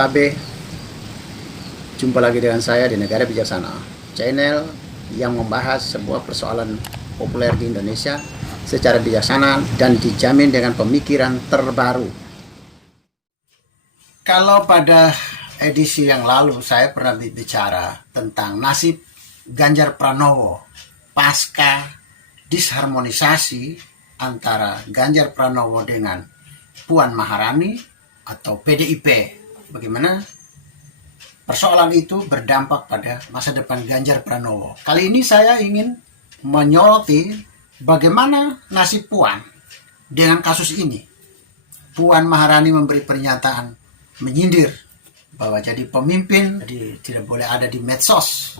Tabe, jumpa lagi dengan saya di Negara Bijaksana, channel yang membahas sebuah persoalan populer di Indonesia secara bijaksana dan dijamin dengan pemikiran terbaru. Kalau pada edisi yang lalu saya pernah bicara tentang nasib Ganjar Pranowo pasca disharmonisasi antara Ganjar Pranowo dengan Puan Maharani atau PDIP, bagaimana persoalan itu berdampak pada masa depan Ganjar Pranowo. Kali ini saya ingin menyoroti bagaimana nasib Puan dengan kasus ini. Puan Maharani memberi pernyataan menyindir bahwa jadi pemimpin jadi tidak boleh ada di medsos,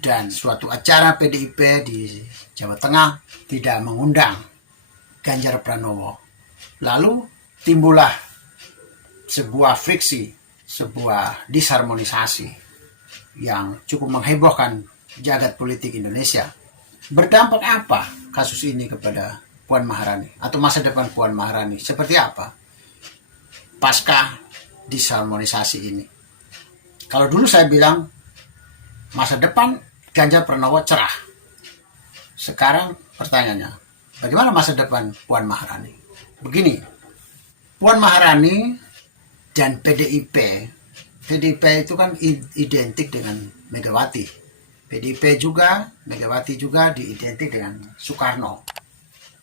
dan suatu acara PDIP di Jawa Tengah tidak mengundang Ganjar Pranowo. Lalu timbullah sebuah friksi, sebuah disharmonisasi yang cukup menghebohkan jagat politik Indonesia. Berdampak apa kasus ini kepada Puan Maharani atau masa depan Puan Maharani? Seperti apa pasca disharmonisasi ini? Kalau dulu saya bilang masa depan Ganjar Pranowo cerah. Sekarang pertanyaannya, bagaimana masa depan Puan Maharani? Begini, Puan Maharani dan PDIP itu kan identik dengan Megawati. PDIP juga, Megawati juga diidentik dengan Soekarno.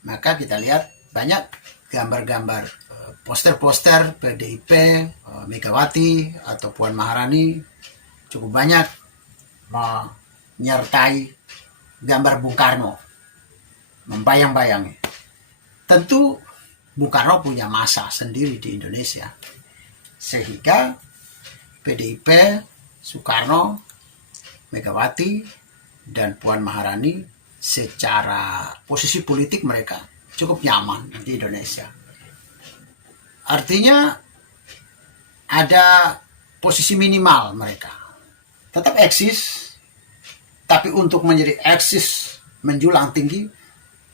Maka kita lihat banyak gambar-gambar poster-poster PDIP, Megawati atau Puan Maharani cukup banyak menyertai gambar Bung Karno, membayang-bayangi. Tentu Bung Karno punya masa sendiri di Indonesia, sehingga PDIP, Soekarno, Megawati, dan Puan Maharani secara posisi politik mereka cukup nyaman di Indonesia. Artinya ada posisi minimal mereka. Tetap eksis, tapi untuk menjadi eksis menjulang tinggi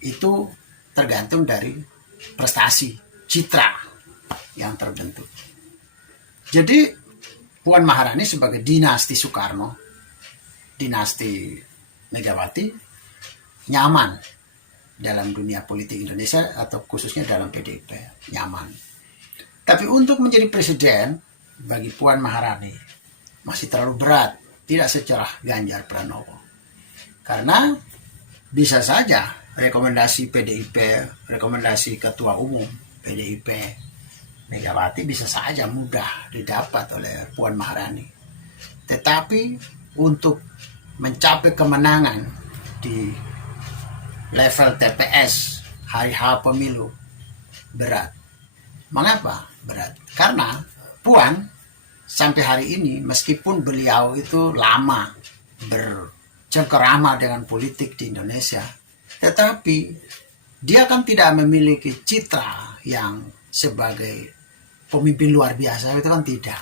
itu tergantung dari prestasi, citra yang terbentuk. Jadi Puan Maharani sebagai dinasti Soekarno, dinasti Megawati, nyaman dalam dunia politik Indonesia atau khususnya dalam PDIP, nyaman. Tapi untuk menjadi presiden bagi Puan Maharani masih terlalu berat, tidak secerah Ganjar Pranowo. Karena bisa saja rekomendasi PDIP, rekomendasi Ketua Umum PDIP Megawati bisa saja mudah didapat oleh Puan Maharani. Tetapi untuk mencapai kemenangan di level TPS hari H pemilu berat. Mengapa berat? Karena Puan sampai hari ini meskipun beliau itu lama bercengkerama dengan politik di Indonesia, tetapi dia kan tidak memiliki citra yang sebagai pemimpin luar biasa, itu kan tidak.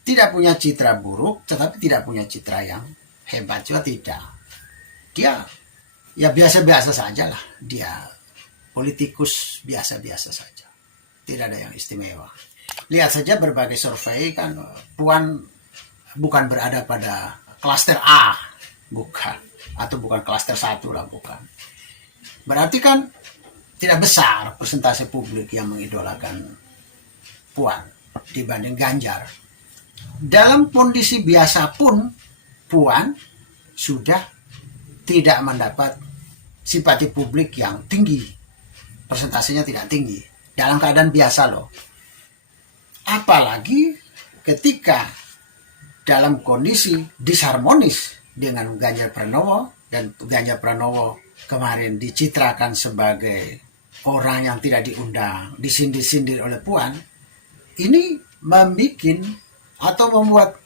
Tidak punya citra buruk, tetapi tidak punya citra yang hebat juga tidak. Dia ya biasa-biasa saja lah. Dia politikus biasa-biasa saja. Tidak ada yang istimewa. Lihat saja berbagai survei kan, Puan bukan berada pada klaster A, bukan. Atau bukan klaster 1 lah, bukan. Berarti kan tidak besar persentase publik yang mengidolakan Puan dibanding Ganjar. Dalam kondisi biasa pun Puan sudah tidak mendapat simpati publik yang tinggi. Persentasenya tidak tinggi. Dalam keadaan biasa loh. Apalagi ketika dalam kondisi disharmonis dengan Ganjar Pranowo, dan Ganjar Pranowo kemarin dicitrakan sebagai orang yang tidak diundang, disindir-sindir oleh Puan, ini membuat atau membuat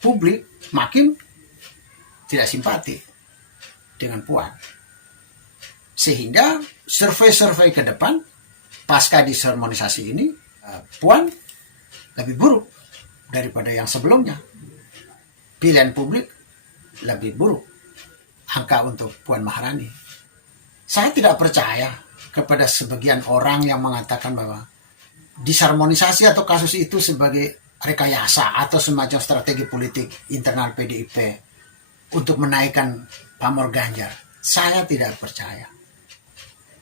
publik makin tidak simpati dengan Puan. Sehingga survei-survei ke depan pasca disharmonisasi ini, Puan lebih buruk daripada yang sebelumnya. Pilihan publik lebih buruk. Angka untuk Puan Maharani. Saya tidak percaya kepada sebagian orang yang mengatakan bahwa disharmonisasi atau kasus itu sebagai rekayasa atau semacam strategi politik internal PDIP untuk menaikkan pamor Ganjar. Saya tidak percaya.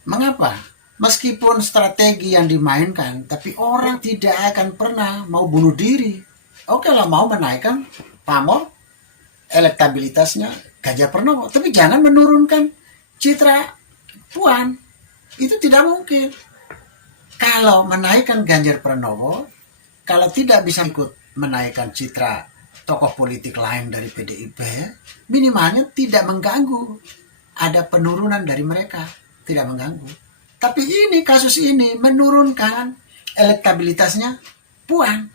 Mengapa? Meskipun strategi yang dimainkan, tapi orang tidak akan pernah mau bunuh diri. Oke lah, mau menaikkan pamor, elektabilitasnya Ganjar Pranowo, tapi jangan menurunkan citra Puan. Itu tidak mungkin. Kalau menaikkan Ganjar Pranowo, kalau tidak bisa ikut menaikkan citra tokoh politik lain dari PDIP, minimalnya tidak mengganggu. Ada penurunan dari mereka, tidak mengganggu. Tapi ini, kasus ini menurunkan elektabilitasnya Puan.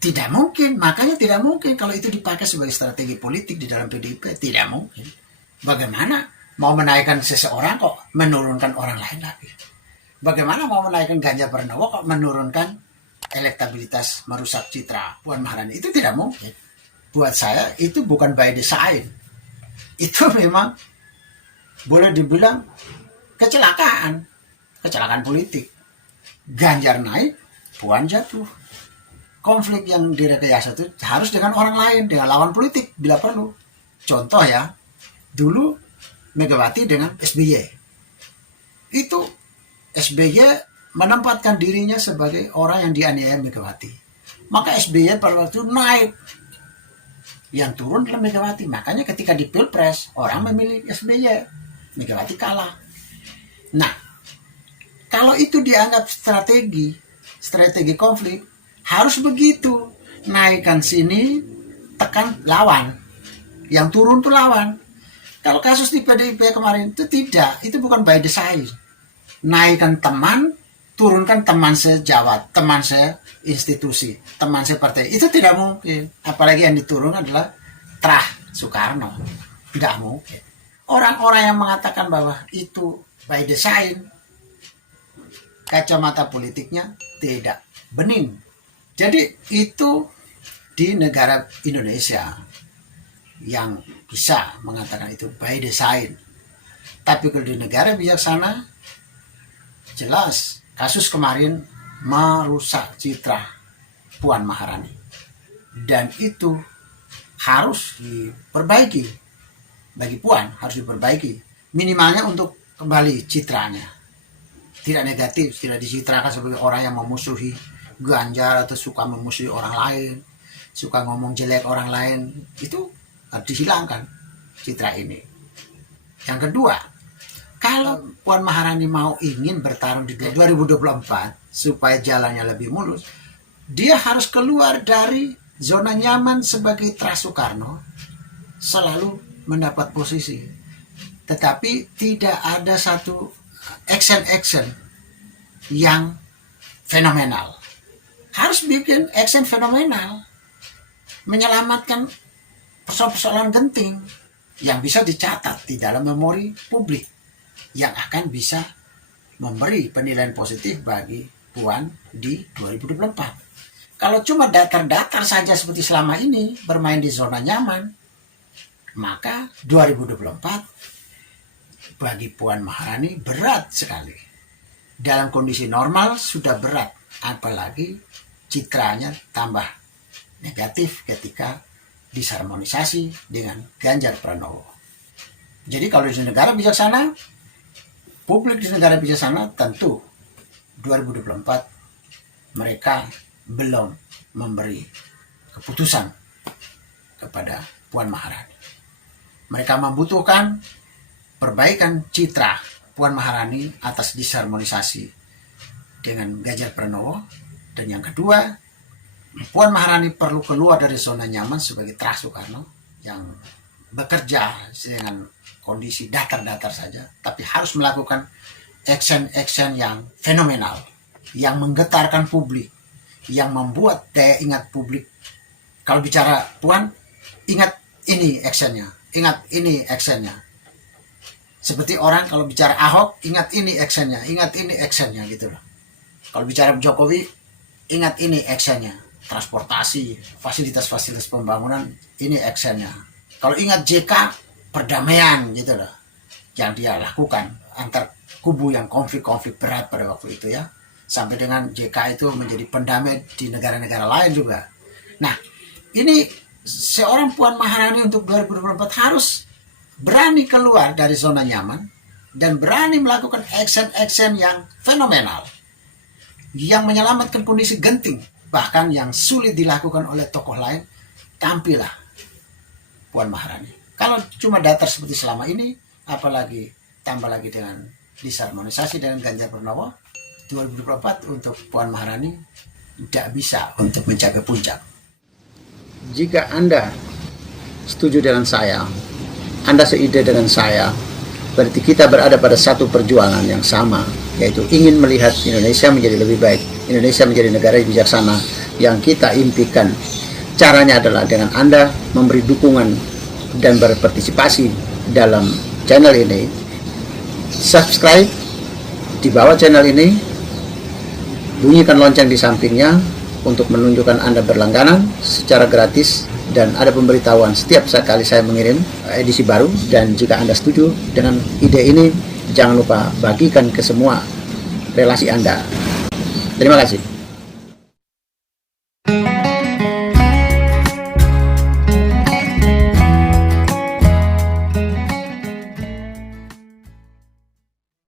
Tidak mungkin, makanya tidak mungkin kalau itu dipakai sebagai strategi politik di dalam PDIP, tidak mungkin. Bagaimana mau menaikkan seseorang kok menurunkan orang lain lagi? Bagaimana mau menaikkan Ganjar Pranowo kok menurunkan elektabilitas, merusak citra Puan Maharani? Itu tidak mungkin. Buat saya itu bukan by design. Itu memang boleh dibilang kecelakaan politik. Ganjar naik, Puan jatuh. Konflik yang direkayasa itu harus dengan orang lain, dengan lawan politik bila perlu. Contoh ya, dulu Megawati dengan SBY. Itu SBY menempatkan dirinya sebagai orang yang dianiaya Megawati. Maka SBY pada waktu itu naik. Yang turun adalah Megawati. Makanya ketika di Pilpres, orang memilih SBY. Megawati kalah. Nah, kalau itu dianggap strategi konflik, harus begitu. Naikkan sini, tekan lawan. Yang turun itu lawan. Kalau kasus di PDIP kemarin itu tidak. Itu bukan by design. Naikkan teman, turunkan teman sejawat, teman se-institusi, teman separtai. Itu tidak mungkin. Apalagi yang diturunkan adalah Trah Soekarno. Tidak mungkin. Orang-orang yang mengatakan bahwa itu by design, kacamata politiknya tidak bening. Jadi itu di negara Indonesia yang bisa mengatakan itu by design. Tapi kalau di negara bijaksana, jelas kasus kemarin merusak citra Puan Maharani. Dan itu harus diperbaiki. Bagi Puan harus diperbaiki. Minimalnya untuk kembali citranya. Tidak negatif, tidak dicitrakan sebagai orang yang memusuhi Ganjar atau suka memusuhi orang lain, suka ngomong jelek orang lain. Itu harus dihilangkan citra ini. Yang kedua, kalau Puan Maharani ingin bertarung di 2024 supaya jalannya lebih mulus, dia harus keluar dari zona nyaman sebagai Trah Soekarno, selalu mendapat posisi. Tetapi tidak ada satu action yang fenomenal. Harus bikin action fenomenal, menyelamatkan persoalan-persoalan genting yang bisa dicatat di dalam memori publik, yang akan bisa memberi penilaian positif bagi Puan di 2024. Kalau cuma datar-datar saja seperti selama ini, bermain di zona nyaman, maka 2024 bagi Puan Maharani berat sekali. Dalam kondisi normal sudah berat, apalagi citranya tambah negatif ketika disharmonisasi dengan Ganjar Pranowo. Jadi kalau di negara bijaksana, publik di negara bijaksana, tentu 2024 mereka belum memberi keputusan kepada Puan Maharani. Mereka membutuhkan perbaikan citra Puan Maharani atas disharmonisasi dengan Ganjar Pranowo. Dan yang kedua, Puan Maharani perlu keluar dari zona nyaman sebagai Trah Soekarno yang bekerja dengan kondisi datar-datar saja, tapi harus melakukan action yang fenomenal, yang menggetarkan publik, yang membuat daya ingat publik. Kalau bicara Puan, ingat ini actionnya, ingat ini actionnya. Seperti orang kalau bicara Ahok, ingat ini actionnya gitu loh. Kalau bicara Jokowi, ingat ini actionnya, transportasi, fasilitas pembangunan, ini actionnya. Kalau ingat JK, perdamaian gitu loh, yang dia lakukan antar kubu yang konflik berat pada waktu itu ya. sampai dengan JK itu menjadi pendamai di negara-negara lain juga. Nah, ini seorang Puan Maharani untuk 2024 harus berani keluar dari zona nyaman dan berani melakukan action-action yang fenomenal, yang menyelamatkan kondisi genting, bahkan yang sulit dilakukan oleh tokoh lain. Tampillah Puan Maharani. Kalau cuma datar seperti selama ini, apalagi tambah lagi dengan disharmonisasi dengan Ganjar Pranowo, 2024 untuk Puan Maharani tidak bisa untuk mencapai puncak. Jika Anda setuju dengan saya, Anda seide dengan saya, berarti kita berada pada satu perjuangan yang sama, yaitu ingin melihat Indonesia menjadi lebih baik, Indonesia menjadi negara yang bijaksana yang kita impikan. Caranya adalah dengan Anda memberi dukungan dan berpartisipasi dalam channel ini. Subscribe di bawah channel ini, bunyikan lonceng di sampingnya untuk menunjukkan Anda berlangganan secara gratis, dan ada pemberitahuan setiap kali saya mengirim edisi baru. Dan jika Anda setuju dengan ide ini, jangan lupa bagikan ke semua relasi Anda. Terima kasih.